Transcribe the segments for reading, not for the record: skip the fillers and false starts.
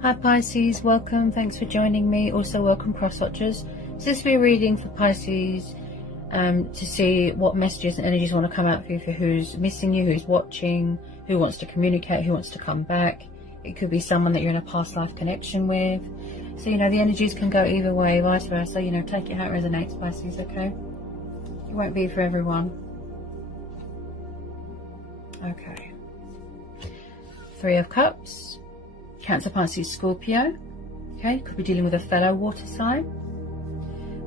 Hi Pisces, welcome, thanks for joining me. Also welcome cross watchers. So this will be a reading for Pisces to see what messages and energies want to come out for you, for who's missing you, who's watching, who wants to communicate, who wants to come back. It could be someone that you're in a past life connection with. So, the energies can go either way, vice versa. Take it how it resonates, Pisces, okay? It won't be for everyone. Okay. 3 of Cups. Cancer, Pisces, Scorpio. Okay, could be dealing with a fellow water sign.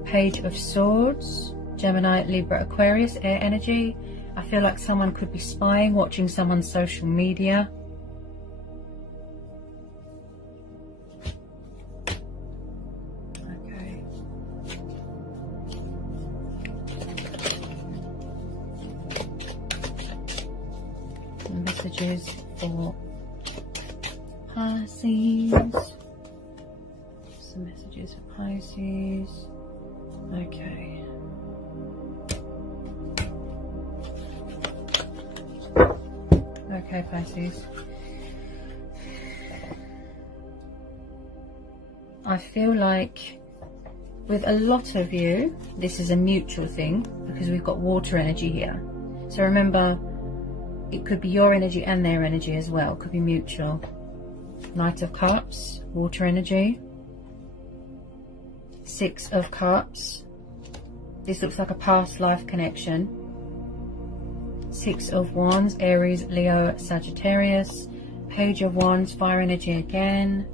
Page of Swords. Gemini, Libra, Aquarius, air energy. I feel like someone could be spying, watching someone's social media. Okay. Messages for Pisces. Some messages for Pisces. Okay. Okay, Pisces. I feel like with a lot of you, this is a mutual thing because we've got water energy here. So remember, it could be your energy and their energy as well. It could be mutual. Knight of Cups, water energy. 6 of Cups. This looks like a past life connection. 6 of Wands, Aries, Leo, Sagittarius. Page of Wands, fire energy again.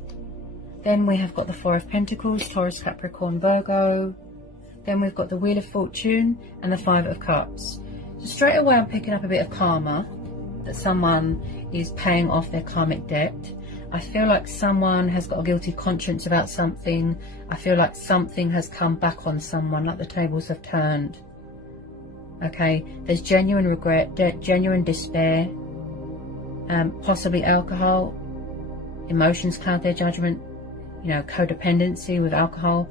Then we have got the 4 of Pentacles, Taurus, Capricorn, Virgo. Then we've got the Wheel of Fortune and the 5 of Cups. So straight away I'm picking up a bit of karma, that someone is paying off their karmic debt. I feel like someone has got a guilty conscience about something. I feel like something has come back on someone, like the tables have turned. Okay, there's genuine regret, genuine despair, possibly alcohol, emotions cloud their judgment, codependency with alcohol.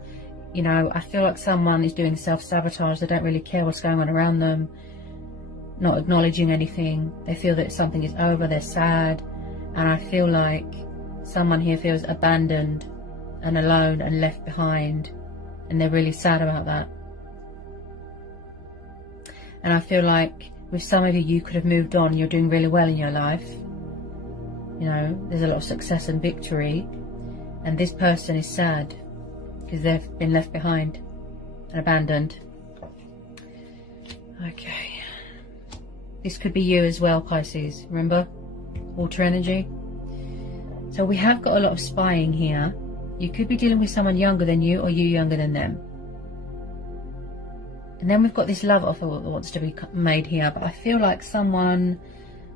I feel like someone is doing self-sabotage. They don't really care what's going on around them, not acknowledging anything. They feel that something is over, they're sad, and I feel like someone here feels abandoned and alone and left behind, and they're really sad about that. And I feel like with some of you, you could have moved on. You're doing really well in your life. There's a lot of success and victory. And this person is sad because they've been left behind and abandoned. Okay. This could be you as well, Pisces. Remember? Water energy. So we have got a lot of spying here. You could be dealing with someone younger than you, or you younger than them. And then we've got this love offer that wants to be made here. But I feel like someone,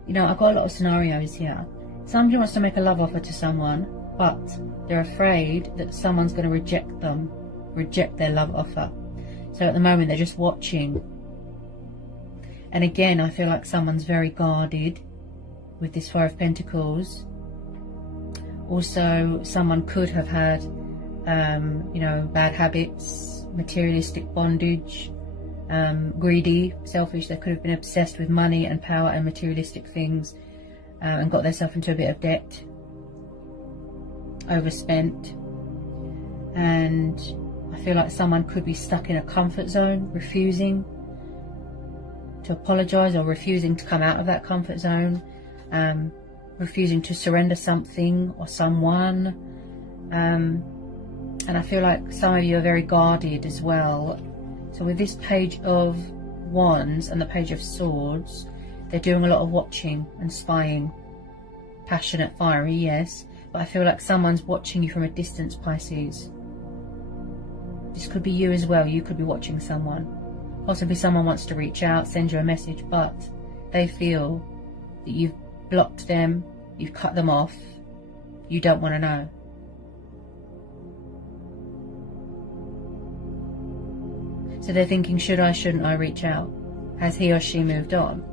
I've got a lot of scenarios here. Somebody wants to make a love offer to someone, but they're afraid that someone's going to reject their love offer. So at the moment, they're just watching. And again, I feel like someone's very guarded with this 4 of Pentacles. Also, someone could have had, bad habits, materialistic bondage, greedy, selfish. They could have been obsessed with money and power and materialistic things, and got themselves into a bit of debt, overspent. And I feel like someone could be stuck in a comfort zone, refusing to apologize or refusing to come out of that comfort zone, refusing to surrender something or someone. And I feel like some of you are very guarded as well. So with this Page of Wands and the Page of Swords, they're doing a lot of watching and spying. Passionate, fiery, yes. But I feel like someone's watching you from a distance, Pisces. This could be you as well. You could be watching someone. Possibly someone wants to reach out, send you a message, but they feel that you've blocked them, you've cut them off, you don't want to know. So they're thinking, should I, shouldn't I reach out? Has he or she moved on?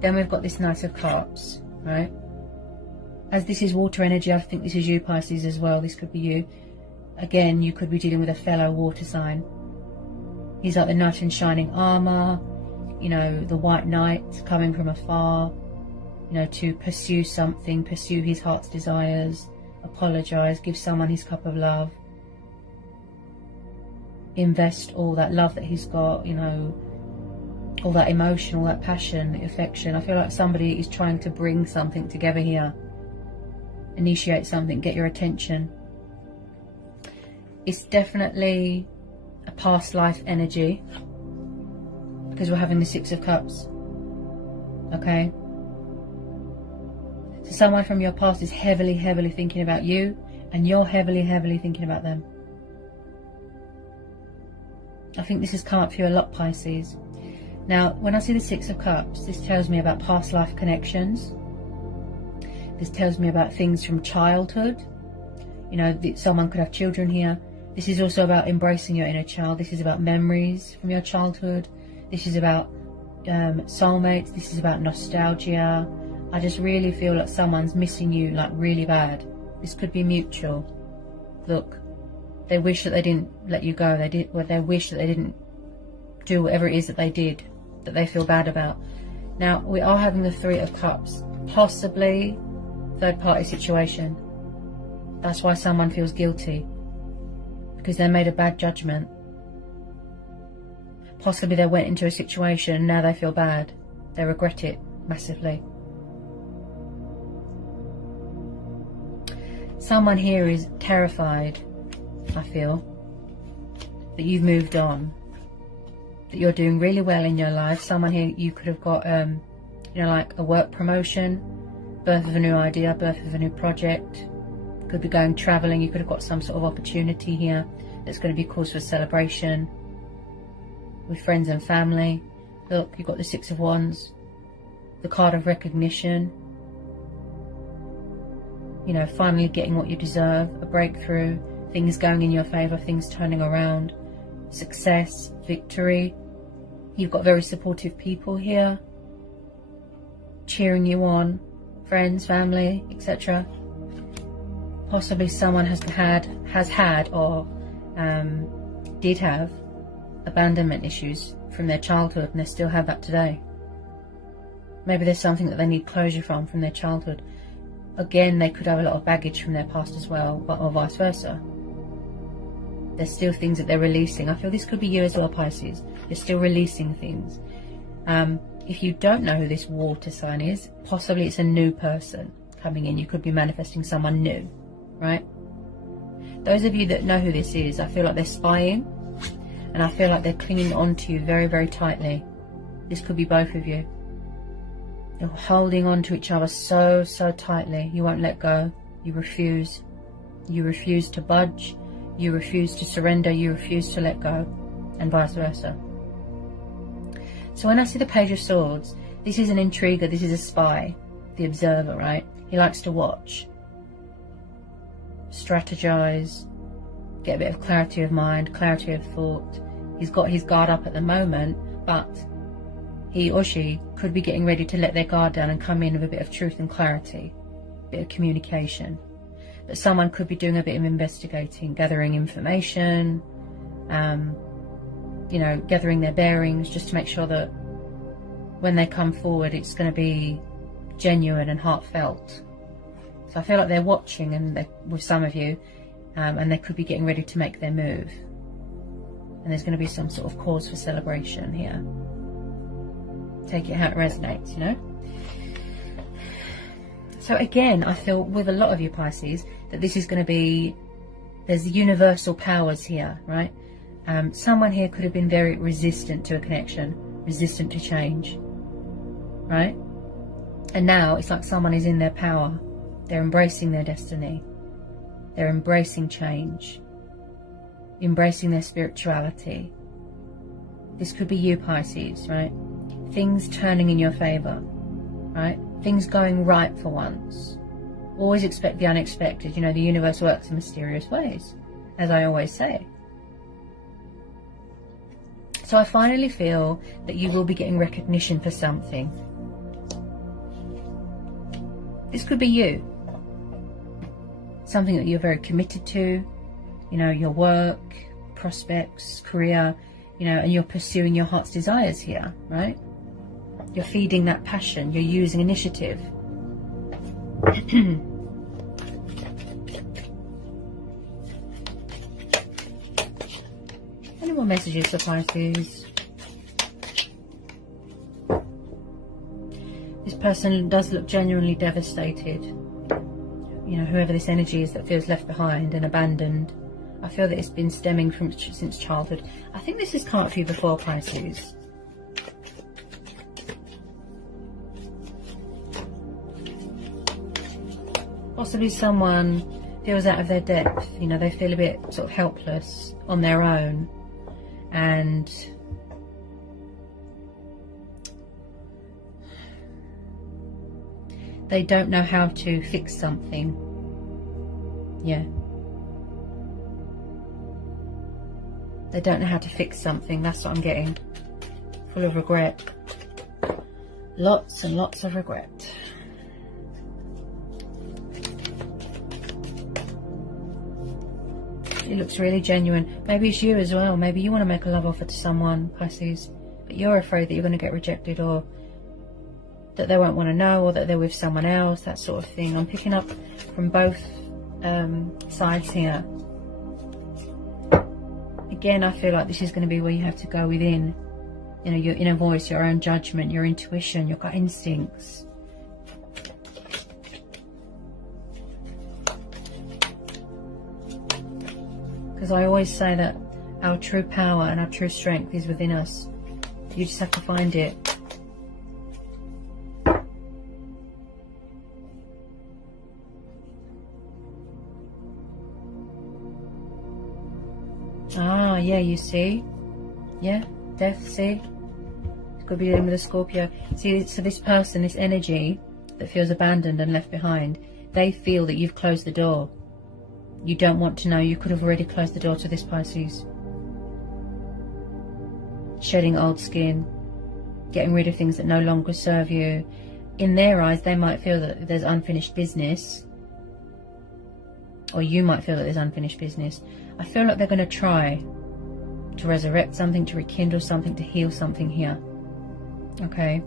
Then we've got this Knight of Cups, right? As this is water energy, I think this is you, Pisces, as well. This could be you. Again, you could be dealing with a fellow water sign. He's like the knight in shining armour, the white knight coming from afar, to pursue something, pursue his heart's desires, apologize, give someone his cup of love, invest all that love that he's got, you know, all that emotion, all that passion, affection. I feel like somebody is trying to bring something together here, initiate something, get your attention. It's definitely a past life energy, because we're having the Six of Cups. Okay, so someone from your past is heavily thinking about you, and you're heavily thinking about them. I think this has come up for you a lot, Pisces. Now, when I see the Six of Cups, this tells me about past life connections. This tells me about things from childhood. You know, someone could have children here. This is also about embracing your inner child. This is about memories from your childhood. This is about soulmates. This is about nostalgia. I just really feel like someone's missing you, like really bad. This could be mutual. Look, they wish that they didn't let you go. They wish that they didn't do whatever it is that they did, that they feel bad about. Now, we are having the Three of Cups, possibly third-party situation. That's why someone feels guilty, because they made a bad judgment. Possibly they went into a situation and now they feel bad. They regret it massively. Someone here is terrified, I feel, that you've moved on, that you're doing really well in your life. Someone here, you could have got, you know, like a work promotion, birth of a new idea, birth of a new project. Could be going traveling. You could have got some sort of opportunity here that's going to be cause for celebration with friends and family. Look, you've got the Six of Wands, the card of recognition. You know, finally getting what you deserve, a breakthrough, things going in your favour, things turning around, success, victory. You've got very supportive people here, cheering you on, friends, family, etc. Possibly someone has had or did have abandonment issues from their childhood, and they still have that today. Maybe there's something that they need closure from their childhood. Again, they could have a lot of baggage from their past as well, or vice versa. There's still things that they're releasing. I feel this could be you as well, Pisces. You're still releasing things. If you don't know who this water sign is, possibly it's a new person coming in. You could be manifesting someone new, right? Those of you that know who this is, I feel like they're spying, and I feel like they're clinging on to you very tightly. This could be both of you. You're holding on to each other so tightly. You won't let go. You refuse. You refuse to budge. You refuse to surrender. You refuse to let go, and vice versa. So when I see the Page of Swords, this is an intriguer. This is a spy, the observer, right? He likes to watch, strategize, get a bit of clarity of mind, clarity of thought. He's got his guard up at the moment, but he or she could be getting ready to let their guard down and come in with a bit of truth and clarity, a bit of communication. But someone could be doing a bit of investigating, gathering information, you know, gathering their bearings, just to make sure that when they come forward, it's going to be genuine and heartfelt. So I feel like they're watching, and with some of you, and they could be getting ready to make their move. And there's going to be some sort of cause for celebration here. Take it how it resonates, you know. So again, I feel with a lot of you Pisces that this is going to be, there's universal powers here, right? Someone here could have been very resistant to a connection, resistant to change, right? And now it's like someone is in their power. They're embracing their destiny. They're embracing change, embracing their spirituality. This could be you, Pisces, right? Things turning in your favor, right? Things going right for once. Always expect the unexpected. You know, the universe works in mysterious ways, as I always say. So I finally feel that you will be getting recognition for something. This could be you. Something that you're very committed to, you know, your work, prospects, career, you know, and you're pursuing your heart's desires here, right? You're feeding that passion, you're using initiative. Two more messages for Pisces. This person does look genuinely devastated. You know, whoever this energy is that feels left behind and abandoned. I feel that it's been stemming from since childhood. I think this has come up for you before, Pisces. Possibly someone feels out of their depth. You know, they feel a bit sort of helpless on their own. And they don't know how to fix something. Yeah. They don't know how to fix something. That's what I'm getting. Full of regret. Lots and lots of regret. It looks really genuine. Maybe it's you as well. Maybe you want to make a love offer to someone, Pisces, but you're afraid that you're going to get rejected, or that they won't want to know, or that they're with someone else, that sort of thing. I'm picking up from both sides here. Again, I feel like this is going to be where you have to go within, you know, your inner voice, your own judgment, your intuition, your gut instincts. Because I always say that our true power and our true strength is within us. You just have to find it. Ah, yeah, you see? Yeah, death, see? Could be dealing with a Scorpio. See, so this person, this energy that feels abandoned and left behind, they feel that you've closed the door. You don't want to know. You could have already closed the door to this, Pisces. Shedding old skin, getting rid of things that no longer serve you. In their eyes, they might feel that there's unfinished business, or you might feel that there's unfinished business. I feel like they're going to try to resurrect something, to rekindle something, to heal something here. Okay?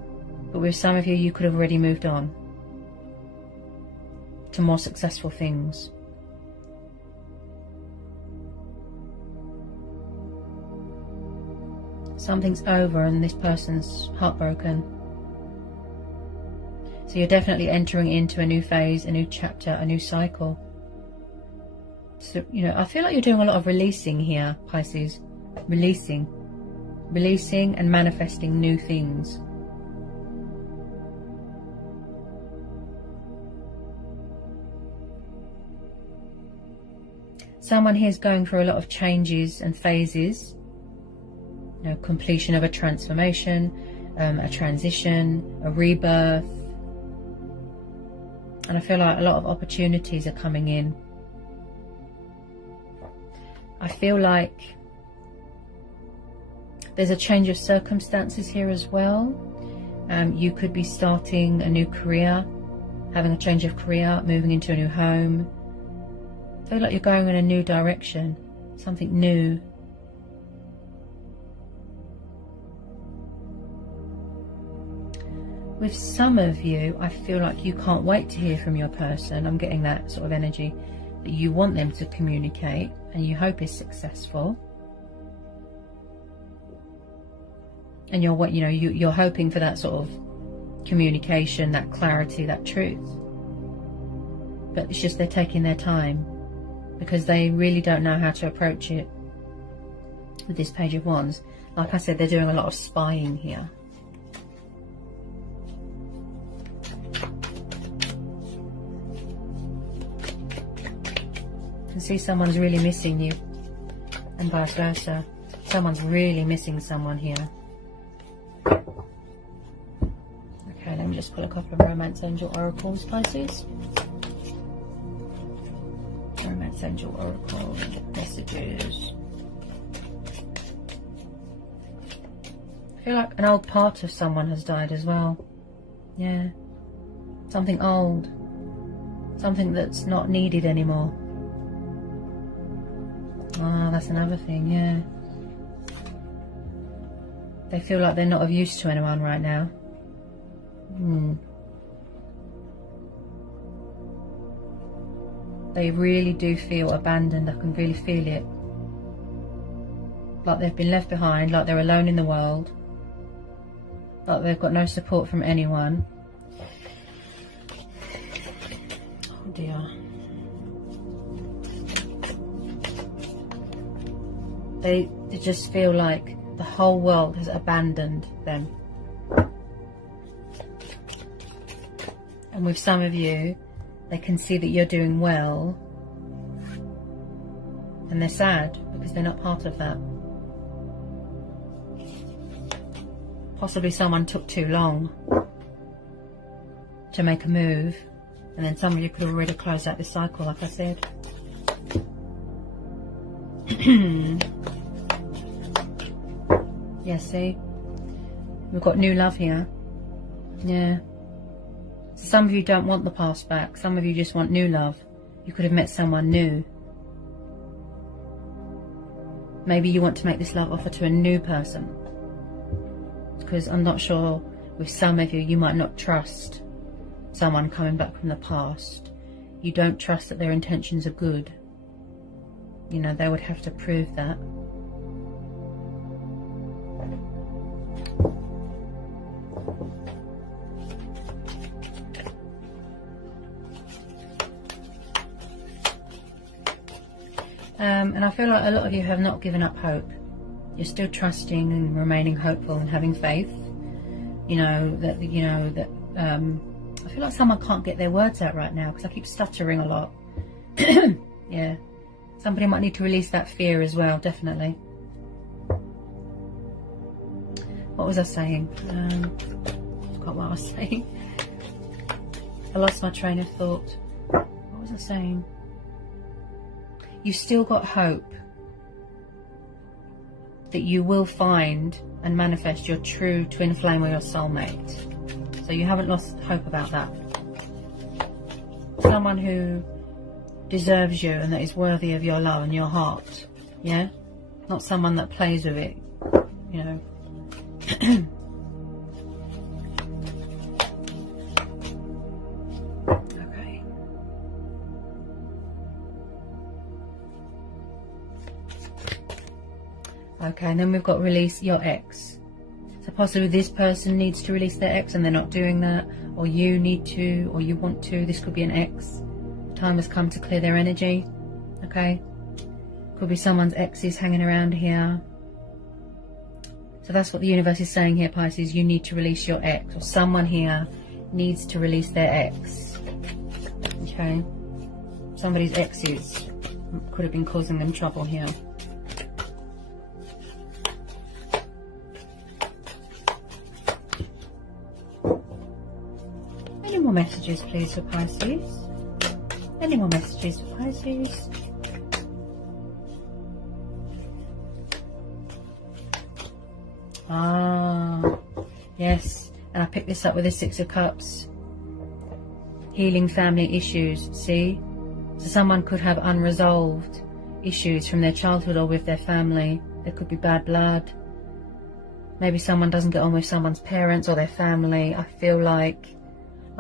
But with some of you, you could have already moved on to more successful things. Something's over and this person's heartbroken. So you're definitely entering into a new phase, a new chapter, a new cycle. So, you know, I feel like you're doing a lot of releasing here, Pisces. Releasing and manifesting new things. Someone here is going through a lot of changes and phases. You know, completion of a transformation, a transition, a rebirth. And I feel like a lot of opportunities are coming in. I feel like there's a change of circumstances here as well. You could be starting a new career, having a change of career, moving into a new home. I feel like you're going in a new direction, something new. With some of you, I feel like you can't wait to hear from your person. I'm getting that sort of energy, that you want them to communicate and you hope is successful. And you're hoping for that sort of communication, that clarity, that truth. But it's just they're taking their time because they really don't know how to approach it with this Page of Wands. Like I said, they're doing a lot of spying here. You can see someone's really missing you, and vice versa. Someone's really missing someone here. Okay, let me just pull a couple of Romance Angel Oracles, Pisces. Romance Angel Oracle messages. I feel like an old part of someone has died as well. Yeah. Something old. Something that's not needed anymore. Ah, that's another thing, yeah. They feel like they're not of use to anyone right now. They really do feel abandoned. I can really feel it. like they've been left behind, like they're alone in the world, like they've got no support from anyone. Oh dear. They just feel like the whole world has abandoned them. And with some of you, they can see that you're doing well, and they're sad because they're not part of that. Possibly someone took too long to make a move, and then some of you could have already closed out this cycle, like I said. Yeah, see? We've got new love here. Yeah. Some of you don't want the past back. Some of you just want new love. You could have met someone new. Maybe you want to make this love offer to a new person. Because I'm not sure, with some of you, you might not trust someone coming back from the past. You don't trust that their intentions are good. You know, they would have to prove that. And I feel like a lot of you have not given up hope. You're still trusting and remaining hopeful and having faith. I feel like someone can't get their words out right now because I keep stuttering a lot. Yeah. Somebody might need to release that fear as well, definitely. What was I saying? I forgot what I was saying. I lost my train of thought. What was I saying? You've still got hope that you will find and manifest your true twin flame or your soulmate. So you haven't lost hope about that. Someone who deserves you and that is worthy of your love and your heart. Yeah? Not someone that plays with it, you know. Okay. Okay, and then we've got release your ex. So possibly this person needs to release their ex and they're not doing that, or you need to, or you want to. This could be an ex. The time has come to clear their energy. Okay? Could be someone's exes hanging around here. So that's what the universe is saying here, Pisces. You need to release your ex, or someone here needs to release their ex. Okay? Somebody's exes could have been causing them trouble here. Any more messages, please, for Pisces? Any more messages for Pisces? Ah, yes. And I picked this up with the Six of Cups. Healing family issues, see? So someone could have unresolved issues from their childhood or with their family. There could be bad blood. Maybe someone doesn't get on with someone's parents or their family. I feel like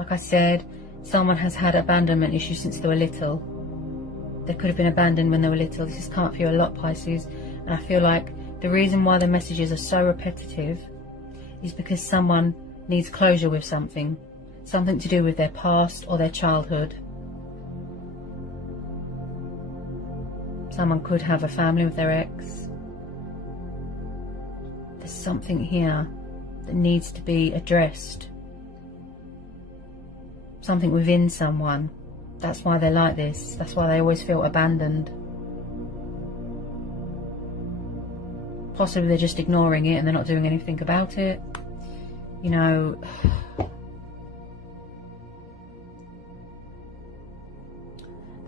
I said, someone has had abandonment issues since they were little. They could have been abandoned when they were little. This is come up for you a lot, Pisces. And I feel like the reason why the messages are so repetitive is because someone needs closure with something. Something to do with their past or their childhood. Someone could have a family with their ex. There's something here that needs to be addressed. Something within someone. That's why they're like this. That's why they always feel abandoned. Possibly they're just ignoring it and they're not doing anything about it. You know,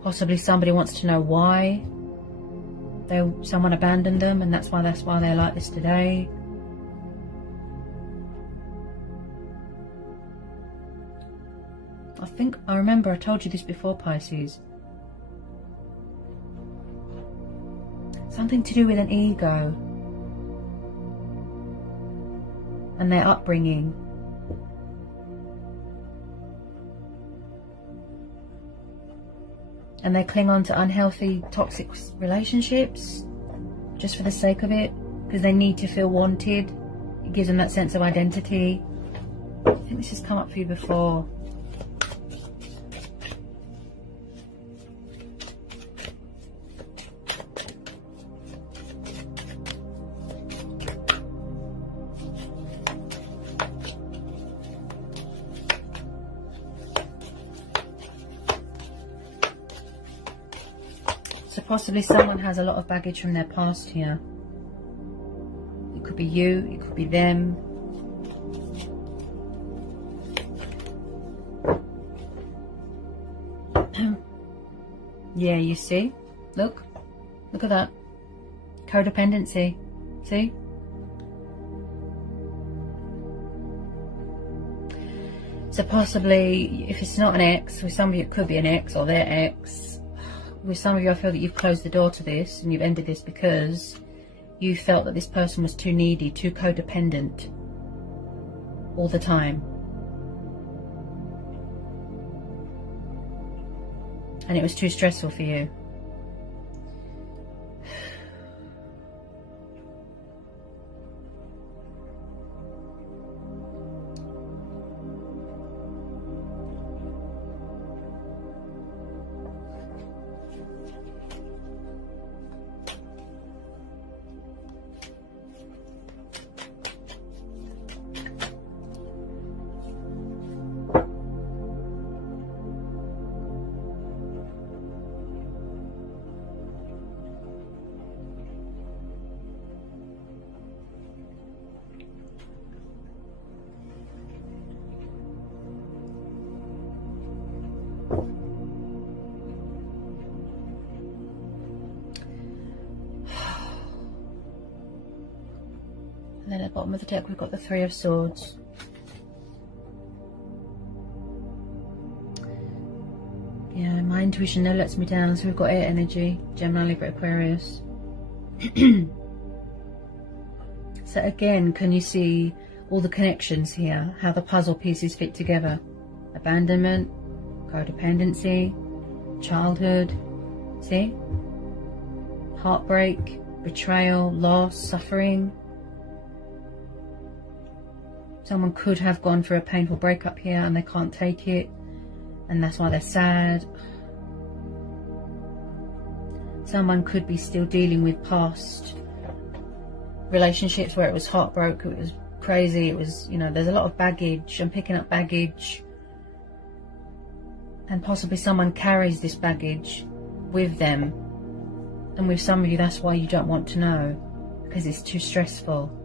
possibly somebody wants to know why someone abandoned them, and that's why they're like this today. I remember I told you this before, Pisces. Something to do with an ego and their upbringing. And they cling on to unhealthy, toxic relationships just for the sake of it. because they need to feel wanted. It gives them that sense of identity. I think this has come up for you before. So possibly someone has a lot of baggage from their past here. It could be you, it could be them. Yeah, you see? Look at that. Codependency. See? So possibly, if it's not an ex, with some of you it could be an ex or their ex. With some of you, I feel that you've closed the door to this and you've ended this because you felt that this person was too needy, too codependent all the time. And it was too stressful for you. And then at the bottom of the deck we've got the Three of Swords. Yeah, my intuition never lets me down. So we've got air energy, Gemini, Libra, Aquarius. So again, can you see all the connections here? How the puzzle pieces fit together? Abandonment, codependency, childhood, see? Heartbreak, betrayal, loss, suffering. Someone could have gone through a painful breakup here and they can't take it, and that's why they're sad. Someone could be still dealing with past relationships where it was heartbroken, it was crazy, it was, you know, there's a lot of baggage. I'm picking up baggage. And possibly someone carries this baggage with them. And with some of you, that's why you don't want to know, because it's too stressful.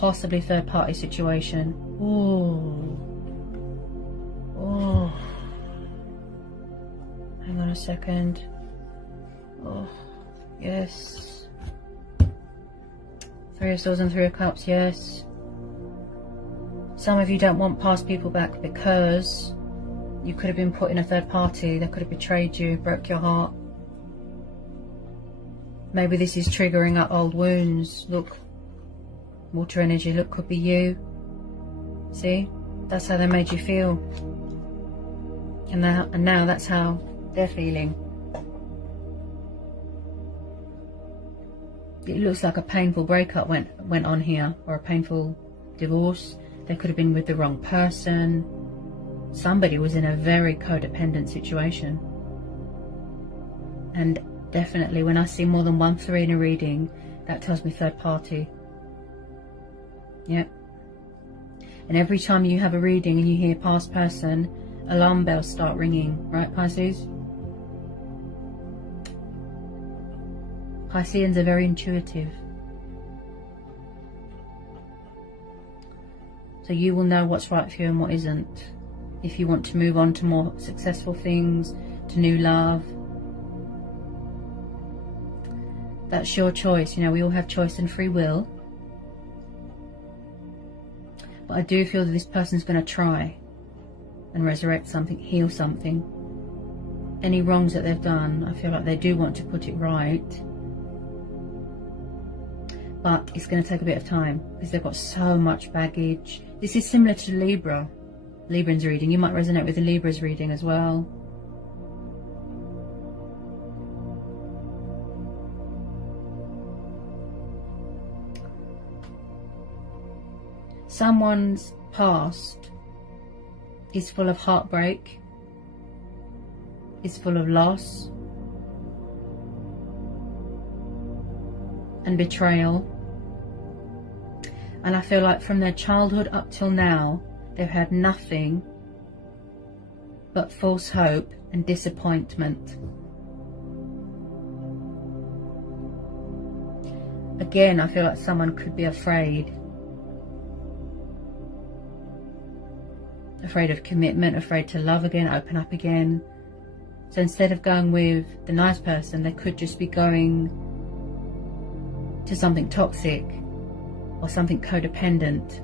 Possibly third party situation. Ooh. Oh. Hang on a second. Oh, yes. Three of Swords and Three of Cups, yes. Some of you don't want past people back because you could have been put in a third party. They could have betrayed you, broke your heart. Maybe this is triggering up old wounds. Look. Water energy, look, could be you. See? That's how they made you feel. And now that's how they're feeling. It looks like a painful breakup went on here, or a painful divorce. They could have been with the wrong person. Somebody was in a very codependent situation. And definitely when I see more than 1 3 in a reading, that tells me third party. Yep. And every time you have a reading and you hear past person, alarm bells start ringing, right, Pisces? Pisceans are very intuitive. So you will know what's right for you and what isn't. If you want to move on to more successful things, to new love. That's your choice. You know, we all have choice and free will. But I do feel that this person's going to try and resurrect something, heal something. Any wrongs that they've done, I feel like they do want to put it right. But it's going to take a bit of time because they've got so much baggage. This is similar to Libra. Libra's reading. You might resonate with the Libra's reading as well. Someone's past is full of heartbreak, is full of loss and betrayal. And I feel like from their childhood up till now, they've had nothing but false hope and disappointment. Again, I feel like someone could be afraid. Afraid of commitment, afraid to love again, open up again. So instead of going with the nice person, they could just be going to something toxic or something codependent,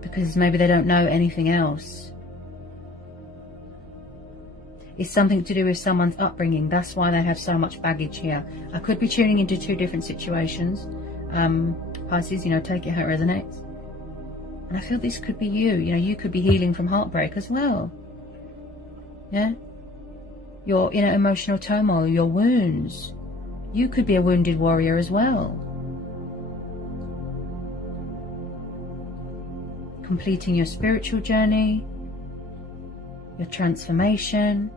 because maybe they don't know anything else. It's something to do with someone's upbringing. That's why they have so much baggage here. I could be tuning into two different situations. Pisces, you know, take it how it resonates. And I feel this could be you. You know, you could be healing from heartbreak as well. Yeah? Your inner emotional turmoil, your wounds. You could be a wounded warrior as well. Completing your spiritual journey, your transformation.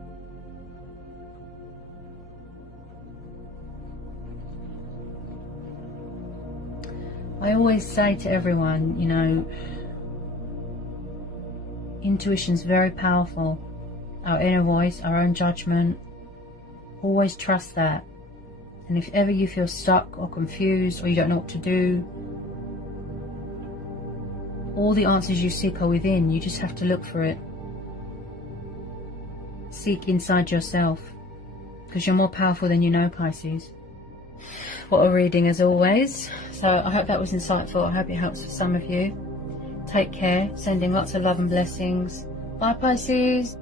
I always say to everyone, you know, intuition's very powerful. Our inner voice, our own judgment. Always trust that. And if ever you feel stuck or confused or you don't know what to do, all the answers you seek are within. You just have to look for it. Seek inside yourself, because you're more powerful than you know, Pisces. What a reading as always. So I hope that was insightful. I hope it helps for some of you. Take care. Sending lots of love and blessings. Bye, Pisces.